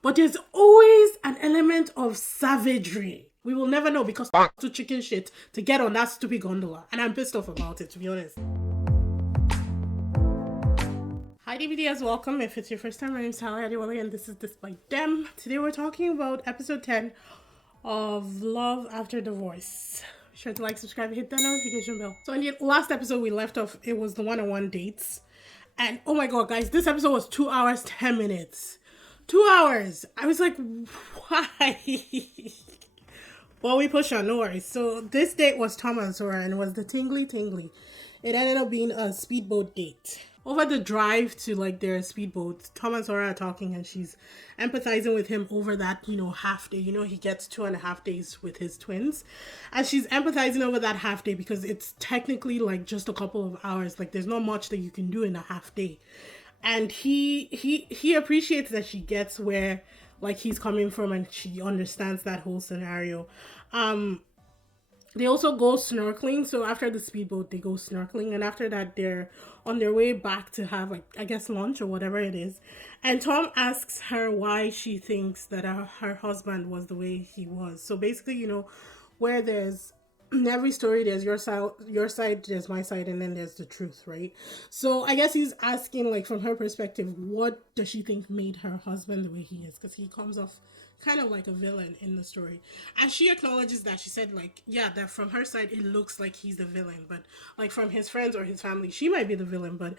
but there's always an element of savagery. We will never know because to chicken shit to get on that stupid gondola. And I'm pissed off about it, to be honest. Hi DVDs, welcome. If it's your first time, my name is Sally Adewale and this is DISBYDEM. Today we're talking about episode 10 of Love After Divorce. Be sure to like, subscribe, hit that notification bell. So in the last episode we left off, it was the one-on-one dates. And oh my god, guys, this episode was 2 hours, 10 minutes. 2 hours. I was like, why? Well, we push on, no worries. So this date was Tom and Sora and it was the tingly. It ended up being a speedboat date. Over the drive to like their speedboat, Tom and Sora are talking and she's empathizing with him over that, half day. He gets 2.5 days with his twins. And she's empathizing over that half day because it's technically like just a couple of hours. Like there's not much that you can do in a half day. And he appreciates that she gets where like he's coming from and she understands that whole scenario. They also go snorkeling. So after the speedboat, they go snorkeling. And after that, they're on their way back to have, like, I guess, lunch or whatever it is. And Tom asks her why she thinks that her husband was the way he was. So basically, where there's in every story, there's your side, there's my side, and then there's the truth, right? So I guess he's asking, like, from her perspective, what does she think made her husband the way he is? Because he comes off kind of like a villain in the story. And she acknowledges that. She said, like, yeah, that from her side, it looks like he's the villain. But, like, from his friends or his family, she might be the villain. But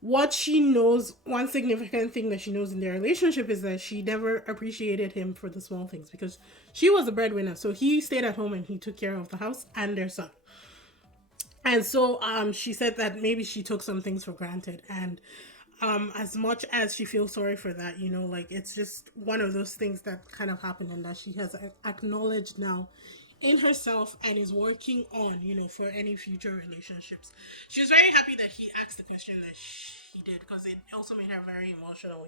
what she knows, one significant thing that she knows in their relationship is that she never appreciated him for the small things because she was the breadwinner. So he stayed at home and he took care of the house and their son. And so she said that maybe she took some things for granted. And as much as she feels sorry for that, like it's just one of those things that kind of happened and that she has acknowledged now in herself and is working on, for any future relationships. She was very happy that he asked the question that he did because it also made her very emotional,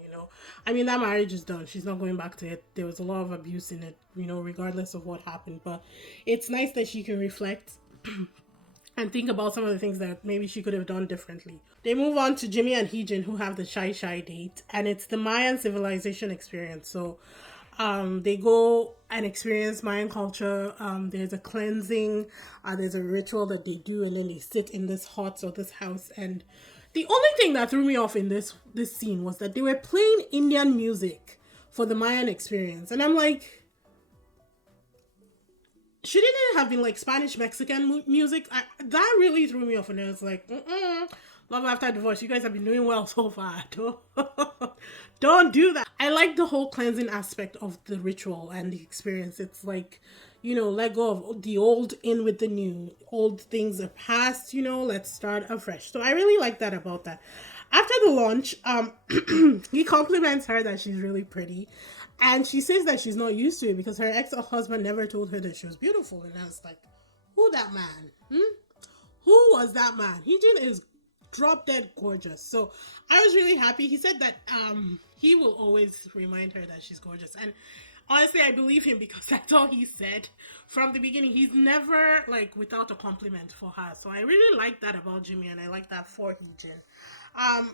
I mean, that marriage is done. She's not going back to it. There was a lot of abuse in it, regardless of what happened. But it's nice that she can reflect and think about some of the things that maybe she could have done differently. They move on to Jimmy and Heejin, who have the shy date, and it's the Mayan civilization experience. So they go and experience Mayan culture. There's a cleansing, there's a ritual that they do, and then they sit in this hut or this house. And the only thing that threw me off in this scene was that they were playing Indian music for the Mayan experience. And I'm like, shouldn't it have been like Spanish Mexican music? That really threw me off, and I was like, Love After Divorce, you guys have been doing well so far. Don't do that. I like the whole cleansing aspect of the ritual and the experience. It's like, let go of the old, in with the new. Old things are past, let's start afresh. So I really like that about that. After the launch, he compliments her that she's really pretty. And she says that she's not used to it because her ex-husband never told her that she was beautiful. And I was like, who that man? Who was that man? Heejin is drop dead gorgeous. So I was really happy. He said that he will always remind her that she's gorgeous. And honestly, I believe him because that's all he said from the beginning. He's never like without a compliment for her. So I really like that about Jimmy and I like that for Heejin.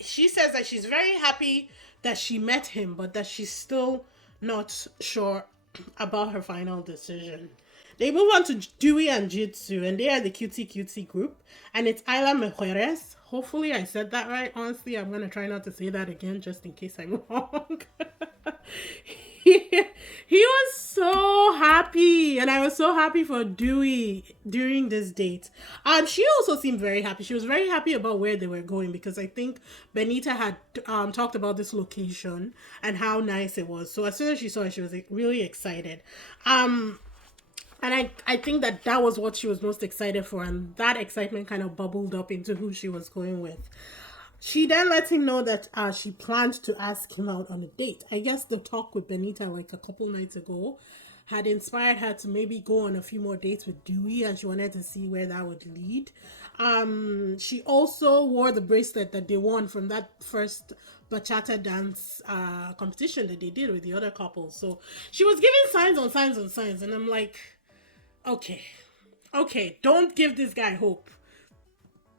She says that she's very happy that she met him, but that she's still not sure about her final decision. They move on to Dewey and Jitsu, and they are the cutie group, and it's Ayla Mujeres. Hopefully I said that right. Honestly, I'm going to try not to say that again, just in case I'm wrong. He was so happy, and I was so happy for Dewey during this date. She also seemed very happy. She was very happy about where they were going because I think Benita had talked about this location and how nice it was. So as soon as she saw it, she was really excited. And I think that was what she was most excited for. And that excitement kind of bubbled up into who she was going with. She then lets him know that she planned to ask him out on a date. I guess the talk with Benita like a couple nights ago had inspired her to maybe go on a few more dates with Dewey. And she wanted to see where that would lead. She also wore the bracelet that they won from that first bachata dance competition that they did with the other couples. So she was giving signs on signs on signs. And I'm like, okay, don't give this guy hope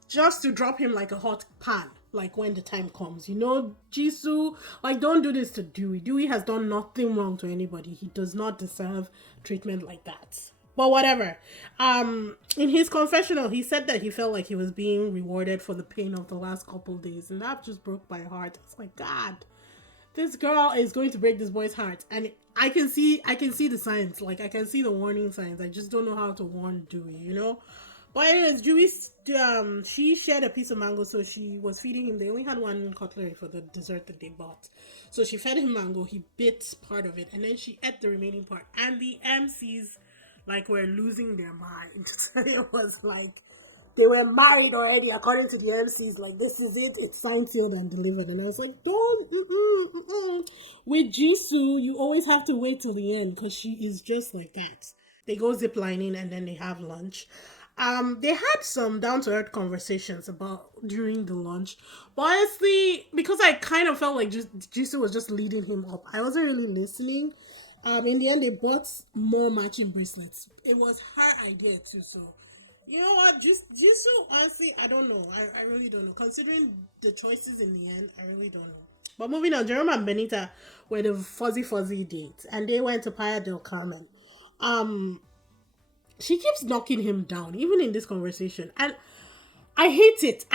just to drop him like a hot pan. like when the time comes. You know, Jisoo, like, don't do this to Dewey. Dewey has done nothing wrong to anybody. He does not deserve treatment like that. But whatever. In his confessional, he said that he felt like he was being rewarded for the pain of the last couple days, and that just broke my heart. It's like, God, this girl is going to break this boy's heart, and I can see the signs. Like, I can see the warning signs. I just don't know how to warn Dewey, you know. But anyways, Dewey, she shared a piece of mango, so she was feeding him. They only had one cutlery for the dessert that they bought, so she fed him mango. He bit part of it, and then she ate the remaining part. And the MCs, like, were losing their mind. It was like they were married already, according to the MCs. Like, this is it. It's signed, sealed, and delivered. And I was like, don't. With Jisoo, you always have to wait till the end because she is just like that. They go ziplining and then they have lunch. They had some down-to-earth conversations about during the lunch. But honestly, because I kind of felt like Jisoo was just leading him up, I wasn't really listening. In the end, they bought more matching bracelets. It was her idea too, so you know what? Jisoo, honestly, I don't know. I really don't know. Considering the choices in the end, I really don't know. But moving on, Jerome and Benita were the fuzzy date, and they went to Playa del Carmen. She keeps knocking him down, even in this conversation, and I hate it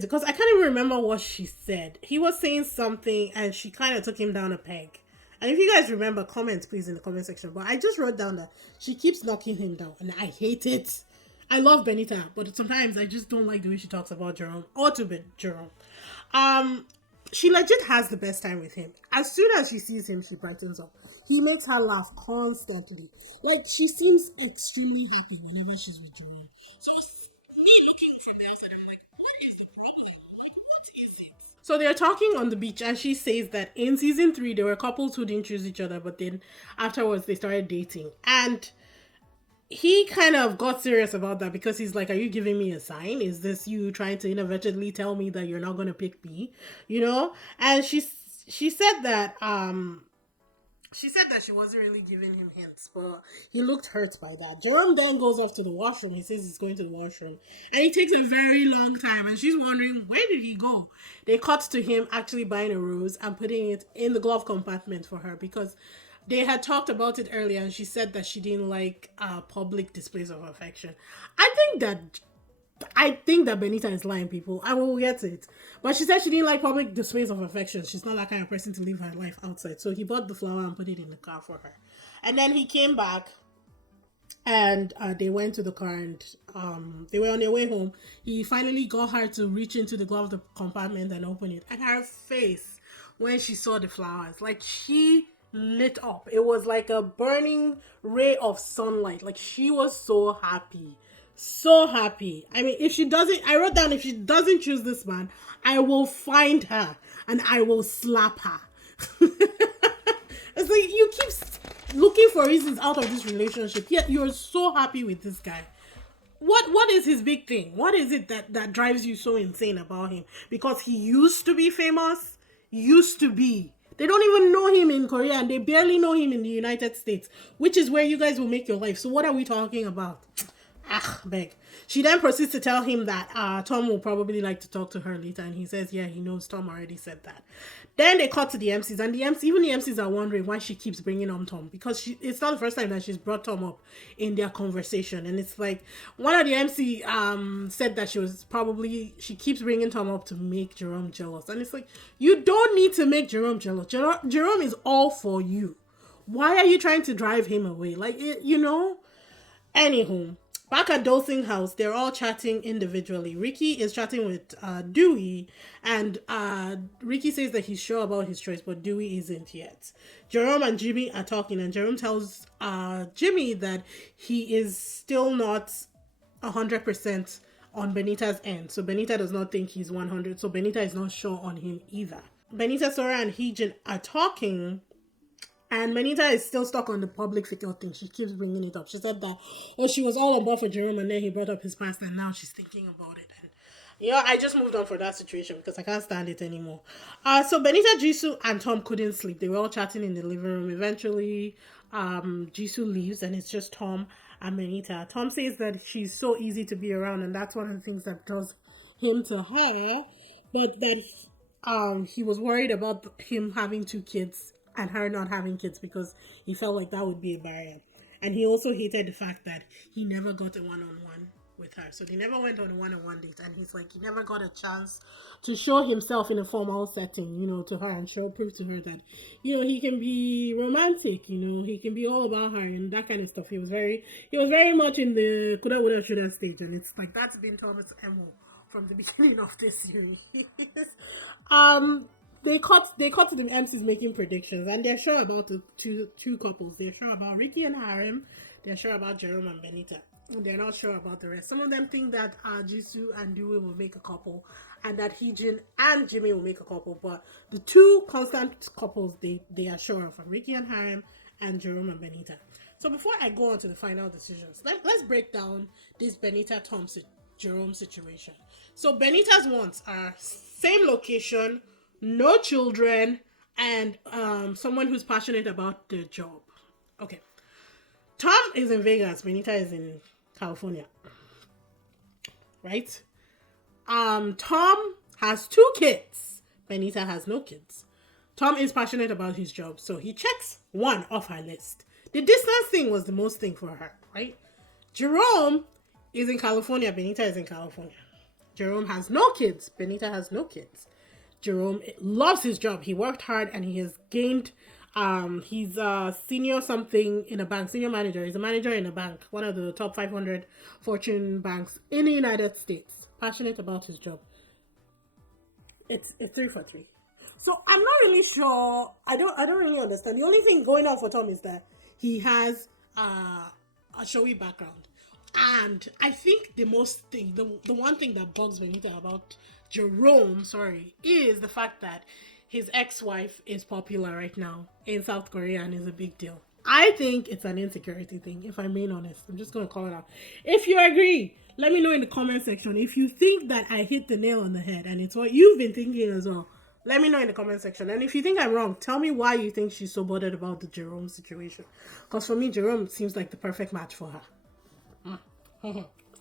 because I can't even remember what she said. He was saying something, and she kind of took him down a peg. And if you guys remember, comment please in the comment section. But I just wrote down that she keeps knocking him down, and I hate it. I love Benita, but sometimes I just don't like the way she talks about Jerome, or to Jerome. She legit has the best time with him. As soon as she sees him, she brightens up. He makes her laugh constantly. Like, she seems extremely happy whenever she's with Jerome. So me looking from the outside, I'm like, what is the problem? Like, what is it? So they're talking on the beach, and she says that in season 3, there were couples who didn't choose each other, but then afterwards they started dating. And he kind of got serious about that because he's like, are you giving me a sign? Is this you trying to inadvertently tell me that you're not going to pick me? You know? And she said that she wasn't really giving him hints, but he looked hurt by that. Jerome then goes off to the washroom. He says he's going to the washroom, and it takes a very long time, and she's wondering, where did he go? They cut to him actually buying a rose and putting it in the glove compartment for her because they had talked about it earlier, and she said that she didn't like public displays of affection. I think that Benita is lying, people. I will get it. But she said she didn't like public displays of affection. She's not that kind of person to live her life outside. So he bought the flower and put it in the car for her. And then he came back, and they went to the car, and they were on their way home. He finally got her to reach into the glove compartment and open it. And her face when she saw the flowers, like, she lit up. It was like a burning ray of sunlight. Like, she was so happy. So happy. I mean, I wrote down, if she doesn't choose this man, I will find her and I will slap her. It's like, you keep looking for reasons out of this relationship, yet you're so happy with this guy. What is his big thing? What is it that drives you so insane about him? Because he used to be famous? Used to be. They don't even know him in Korea, and they barely know him in the United States, which is where you guys will make your life. So what are we talking about? Beg. She then proceeds to tell him that Tom will probably like to talk to her later, and he says, yeah, he knows. Tom already said that. Then they cut to the MCs, and even the MCs are wondering why she keeps bringing on Tom, because it's not the first time that she's brought Tom up in their conversation. And it's like, one of the MC said that she keeps bringing Tom up to make Jerome jealous. And it's like, you don't need to make Jerome jealous. Jerome is all for you. Why are you trying to drive him away? Like, you know? Anywho, back at Dolsing house, they're all chatting individually. Ricky is chatting with Dewey, and Ricky says that he's sure about his choice, but Dewey isn't yet. Jerome and Jimmy are talking, and Jerome tells Jimmy that he is still not 100% on Benita's end. So Benita does not think he's 100, so Benita is not sure on him either. Benita, Sora, and Heejin are talking, and Benita is still stuck on the public figure thing. She keeps bringing it up. She said that, she was all on board for Jerome, and then he brought up his past, and now she's thinking about it. And I just moved on for that situation because I can't stand it anymore. So Benita, Jisoo, and Tom couldn't sleep. They were all chatting in the living room. Eventually, Jisoo leaves, and it's just Tom and Benita. Tom says that she's so easy to be around, and that's one of the things that draws him to her. but that he was worried about him having two kids and her not having kids because he felt like that would be a barrier. And he also hated the fact that he never got a one-on-one with her. So they never went on a one-on-one date, and he's like, he never got a chance to show himself in a formal setting, to her and prove to her that, he can be romantic, he can be all about her and that kind of stuff. He was very much in the coulda, woulda, shoulda stage, and it's like that's been Thomas MO from the beginning of this series. They cut to the MCs making predictions, and they're sure about the two couples. They're sure about Ricky and Harem. They're sure about Jerome and Benita. They're not sure about the rest. Some of them think that Jisoo and Dewey will make a couple, and that Heejin and Jimmy will make a couple. But the two constant couples they are sure of are Ricky and Harem and Jerome and Benita. So before I go on to the final decisions, let's break down this Benita Tom Jerome situation. So Benita's wants are same location, no children, and someone who's passionate about their job. Okay. Tom is in Vegas. Benita is in California. Right? Tom has 2 kids. Benita has no kids. Tom is passionate about his job, so he checks 1 off her list. The distance thing was the most thing for her, right? Jerome is in California. Benita is in California. Jerome has no kids. Benita has no kids. Jerome loves his job. He worked hard and he has gained, he's a senior something in a bank, senior manager. He's a manager in a bank, one of the top 500 Fortune banks in the United States. Passionate about his job. It's 3 for 3. So I'm not really sure. I don't really understand. The only thing going on for Tom is that he has a showy background. And I think the one thing that bugs Benita about Jerome, is the fact that his ex-wife is popular right now in South Korea and is a big deal. I think it's an insecurity thing, if I'm being honest. I'm just going to call it out. If you agree, let me know in the comment section. If you think that I hit the nail on the head and it's what you've been thinking as well, let me know in the comment section. And if you think I'm wrong, tell me why you think she's so bothered about the Jerome situation. Because for me, Jerome seems like the perfect match for her.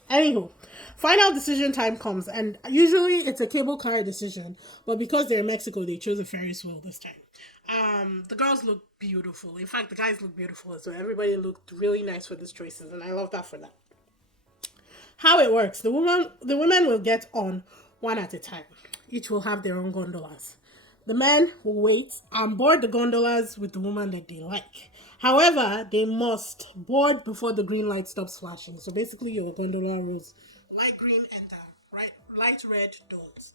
Anywho, final decision time comes, and usually it's a cable car decision, but because they're in Mexico, they chose a Ferris wheel this time. The girls look beautiful. In fact, the guys look beautiful as well. Everybody looked really nice for these choices, and I love that for them. How it works: the women will get on one at a time. Each will have their own gondolas. The men will wait and board the gondolas with the woman that they like. However, they must board before the green light stops flashing. So basically, your gondola rules: light green, enter. Right, light red, don't.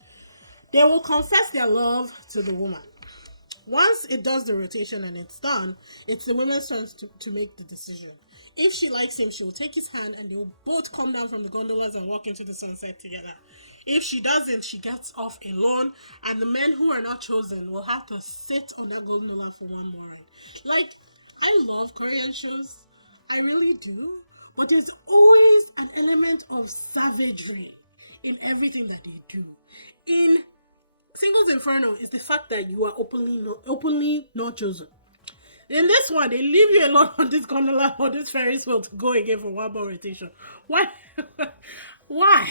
They will confess their love to the woman. Once it does the rotation and it's done, it's the woman's turn to make the decision. If she likes him, she will take his hand and they will both come down from the gondolas and walk into the sunset together. If she doesn't, she gets off alone, and the men who are not chosen will have to sit on that gondola for one more ride. Like, I love Korean shows. I really do. But there's always an element of savagery in everything that they do. In Singles Inferno is the fact that you are openly not chosen. In this one, they leave you alone on this gondola or this Ferris wheel to go again for one more rotation. Why? Why?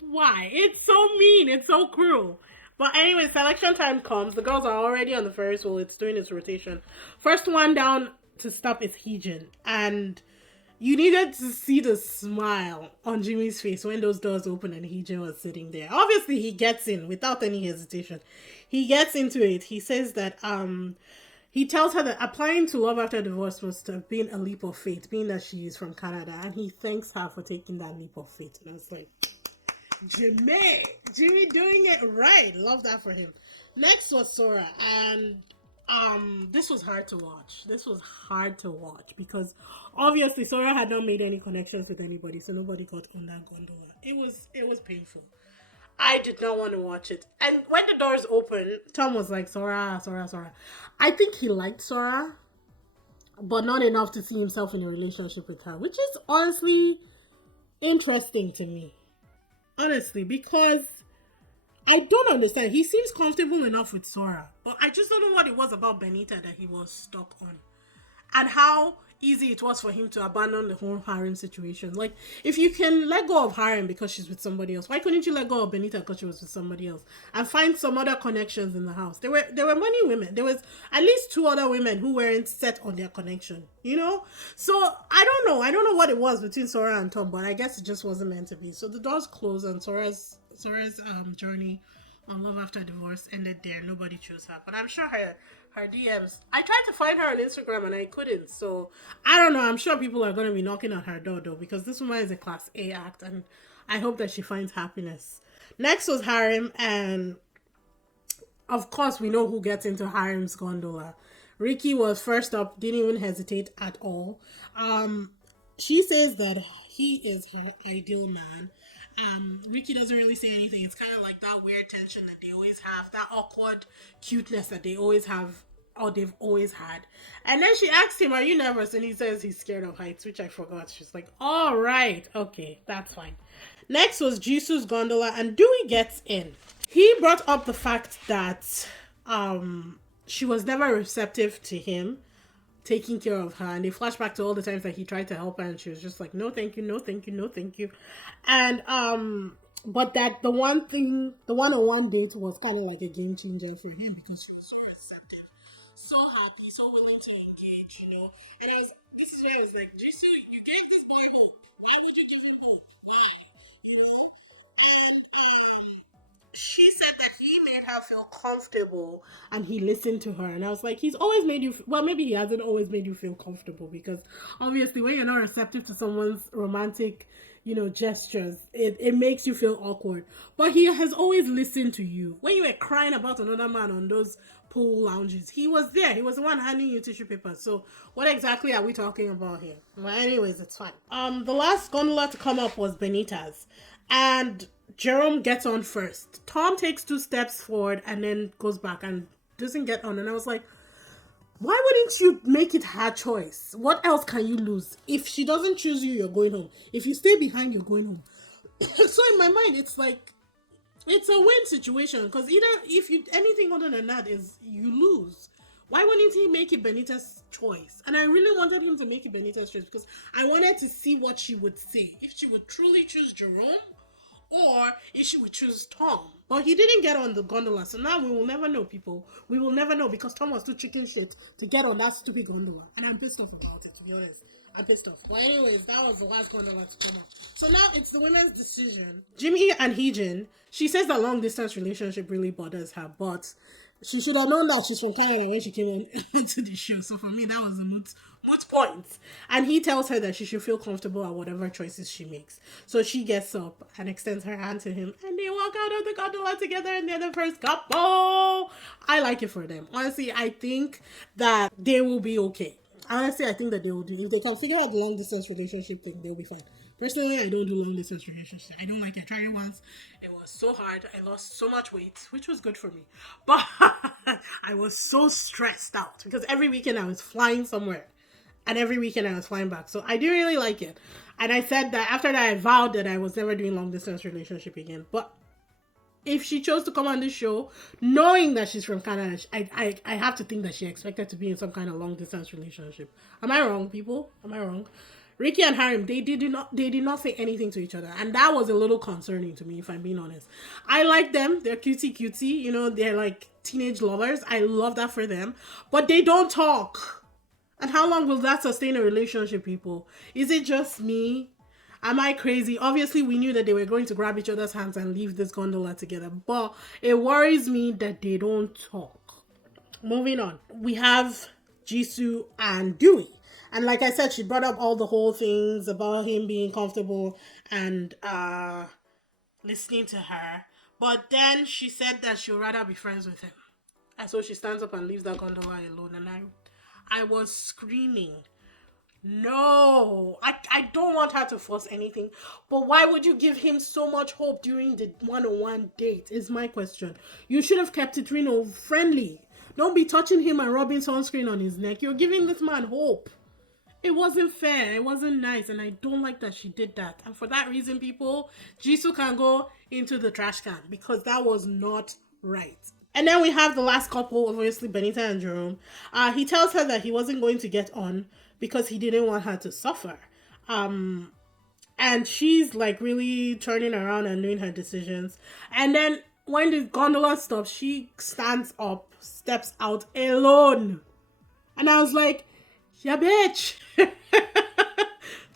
Why? It's so mean. It's so cruel. But anyway, selection time comes. The girls are already on the Ferris wheel. It's doing its rotation. First one down to stop is Heejin. And you needed to see the smile on Jimmy's face when those doors opened and Heejin was sitting there. Obviously, he gets in without any hesitation. He gets into it. He says that he tells her that applying to love after divorce must have been a leap of faith, being that she is from Canada. And he thanks her for taking that leap of faith. And I was like, Jimmy doing it right. Love that for him. Next was Sora, and this was hard to watch. Because obviously Sora had not made any connections with anybody, so nobody got on that gondola. It was painful. I did not want to watch it. And when the doors opened, Tom was like, Sora. I think he liked Sora, but not enough to see himself in a relationship with her, which is honestly interesting to me. Honestly, because I don't understand. He seems comfortable enough with Sora, but I just don't know what it was about Benita that he was stuck on. and how easy it was for him to abandon the whole harem situation. Like, if you can let go of harem because she's with somebody else, why couldn't you let go of Benita because she was with somebody else and find some other connections in the house? There were many women. There was at least two other women who weren't set on their connection, you know. So I don't know what it was between Sora and Tom, but I guess it just wasn't meant to be. So the doors closed and Sora's journey on Love After Divorce ended there. Nobody chose her, but I'm sure her DMs. I tried to find her on Instagram and I couldn't. So I don't know. I'm sure people are going to be knocking on her door though, because this woman is a class A act, and I hope that she finds happiness. Next was harem, and of course we know who gets into harem's gondola. Ricky was first up. Didn't even hesitate at all. She says that he is her ideal man. Ricky doesn't really say anything. It's kind of like that weird tension that they always have, that awkward cuteness that they always have, or they've always had. And then she asks him, "Are you nervous?" And he says he's scared of heights, which I forgot. She's like, "All right, okay, that's fine." Next was Jisoo's gondola, and Dewey gets in. He brought up the fact that she was never receptive to him taking care of her, and they flash back to all the times that he tried to help her and she was just like, "No thank you, no thank you, no thank you." And but that the one-on-one date was kind of like a game changer for him, because she was so receptive, so happy, so willing to engage, you know. And this is where I was like, Jisoo, you gave this boy hope, why would you give him hope? Why? You know. And she said that he made her feel comfortable and he listened to her. And I was like, he's always made you, well, maybe he hasn't always made you feel comfortable, because obviously when you're not receptive to someone's romantic, you know, gestures, it makes you feel awkward. But he has always listened to you. When you were crying about another man on those pool lounges, he was there. He was the one handing you tissue paper. So what exactly are we talking about here? Well, anyways, it's fine. The last gondola to come up was Benita's. And Jerome gets on first. Tom takes 2 steps forward and then goes back and doesn't get on. And I was like, why wouldn't you make it her choice? What else can you lose? If she doesn't choose you, you're going home. If you stay behind, you're going home. So in my mind, it's like, it's a win situation, because either if you anything other than that is you lose. Why wouldn't he make it Benita's choice? And I really wanted him to make it Benita's choice, because I wanted to see what she would say. If she would truly choose Jerome, or if she would choose Tom. But he didn't get on the gondola, so now we will never know, people. We will never know, because Tom was too chicken shit to get on that stupid gondola. And I'm pissed off about it, to be honest. I'm pissed off. Well, anyways, that was the last gondola to come up. So now it's the women's decision. Jimmy and Heejin, she says that long distance relationship really bothers her, but she should have known that she's from Canada when she came onto the show. So for me, that was a moot point. And he tells her that she should feel comfortable at whatever choices she makes. So she gets up and extends her hand to him, and they walk out of the gondola together, and they're the first couple. I like it for them. Honestly, I think that they will be okay. Honestly, I think that they will do. If they can figure out the long distance relationship thing, they'll be fine. Personally, I don't do long distance relationships. I don't like it. I tried it once. It was so hard. I lost so much weight, which was good for me. But I was so stressed out, because every weekend I was flying somewhere. And every weekend I was flying back. So I didn't really like it. And I said that after that, I vowed that I was never doing long distance relationship again. But if she chose to come on this show, knowing that she's from Canada, I have to think that she expected to be in some kind of long distance relationship. Am I wrong, people? Am I wrong? Ricky and Harem, they did not say anything to each other, and that was a little concerning to me, if I'm being honest. I like them. They're cutesy, you know, they're like teenage lovers. I love that for them. But they don't talk. And how long will that sustain a relationship, people? Is it just me? Am I crazy? Obviously, we knew that they were going to grab each other's hands and leave this gondola together, but it worries me that they don't talk. Moving on. We have Jisoo and Dewey. And like I said, she brought up all the whole things about him being comfortable and listening to her. But then she said that she'd rather be friends with him. And so she stands up and leaves that gondola alone. And I was screaming. No, I don't want her to force anything. But why would you give him so much hope during the one-on-one date is my question. You should have kept it, friendly. Don't be touching him and rubbing sunscreen on his neck. You're giving this man hope. It wasn't fair. It wasn't nice. And I don't like that she did that. And for that reason, people, Jisoo can go into the trash can, because that was not right. And then we have the last couple, obviously Benita and Jerome. He tells her that he wasn't going to get on because he didn't want her to suffer. And she's like really turning around and doing her decisions. And then when the gondola stops, she stands up, steps out alone. And I was like, yeah, bitch.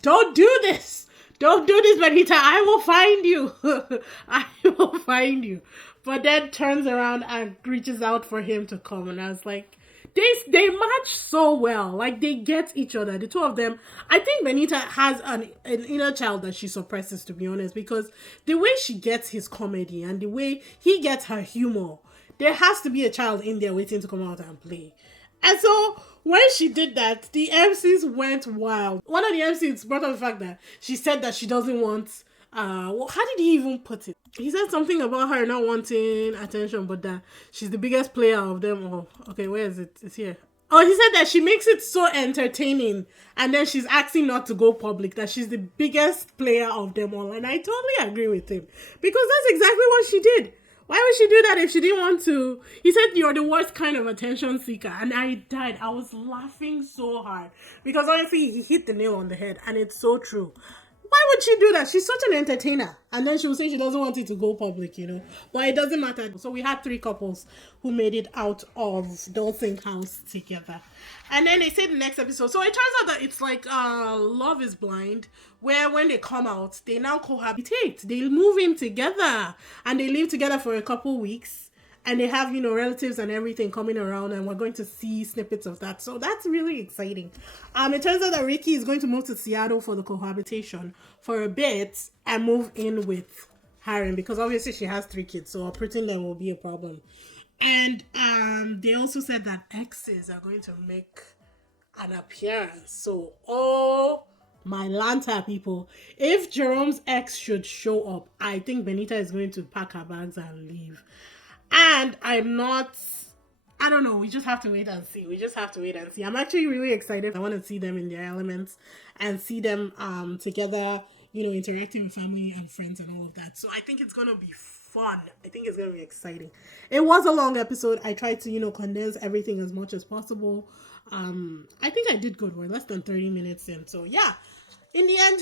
Don't do this. Don't do this, Benita. I will find you. I will find you. But then turns around and reaches out for him to come. And I was like, they match so well. Like, they get each other. The two of them. I think Benita has an inner child that she suppresses, to be honest. Because the way she gets his comedy and the way he gets her humor, there has to be a child in there waiting to come out and play. And so when she did that, the MCs went wild. One of the MCs brought up the fact that she said that she doesn't want, how did he even put it? He said something about her not wanting attention, but that she's the biggest player of them all. Okay, where is it? It's here. Oh, he said that she makes it so entertaining, and then she's asking not to go public, that she's the biggest player of them all. And I totally agree with him, because that's exactly what she did. Why would she do that if she didn't want to? He said, you're the worst kind of attention seeker. And I died. I was laughing so hard. Because honestly, he hit the nail on the head. And it's so true. Why would she do that? She's such an entertainer. And then she will say she doesn't want it to go public, you know. But it doesn't matter. So we had 3 couples who made it out of Dolsing House together. And then they say the next episode. So it turns out that it's like Love is Blind, where when they come out, they now cohabitate. They move in together. And they live together for a couple weeks. And they have, you know, relatives and everything coming around, and we're going to see snippets of that. So that's really exciting. It turns out that Ricky is going to move to Seattle for the cohabitation for a bit and move in with Harry, because obviously she has 3 kids, so uprooting them will be a problem. And they also said that exes are going to make an appearance. So, oh my Lanta, people. If Jerome's ex should show up, I think Benita is going to pack her bags and leave. And I don't know, we just have to wait and see. I'm actually really excited. I want to see them in their elements and see them together, you know, interacting with family and friends and all of that. So I think it's going to be fun. I think it's going to be exciting. It was a long episode. I tried to, you know, condense everything as much as possible. I think I did good. We're less than 30 minutes in. So yeah. In the end,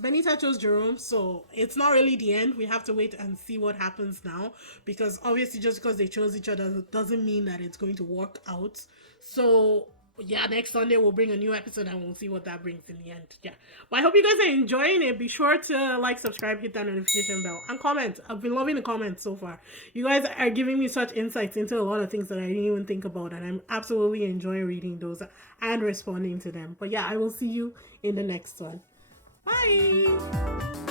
Benita chose Jerome, so it's not really the end. We have to wait and see what happens now, because obviously just because they chose each other doesn't mean that it's going to work out. So yeah, next Sunday we'll bring a new episode and we'll see what that brings in the end. Yeah, but I hope you guys are enjoying it. Be sure to like, subscribe, hit that notification bell, and comment. I've been loving the comments so far. You guys are giving me such insights into a lot of things that I didn't even think about, and I'm absolutely enjoying reading those and responding to them. But yeah, I will see you in the next one. Bye.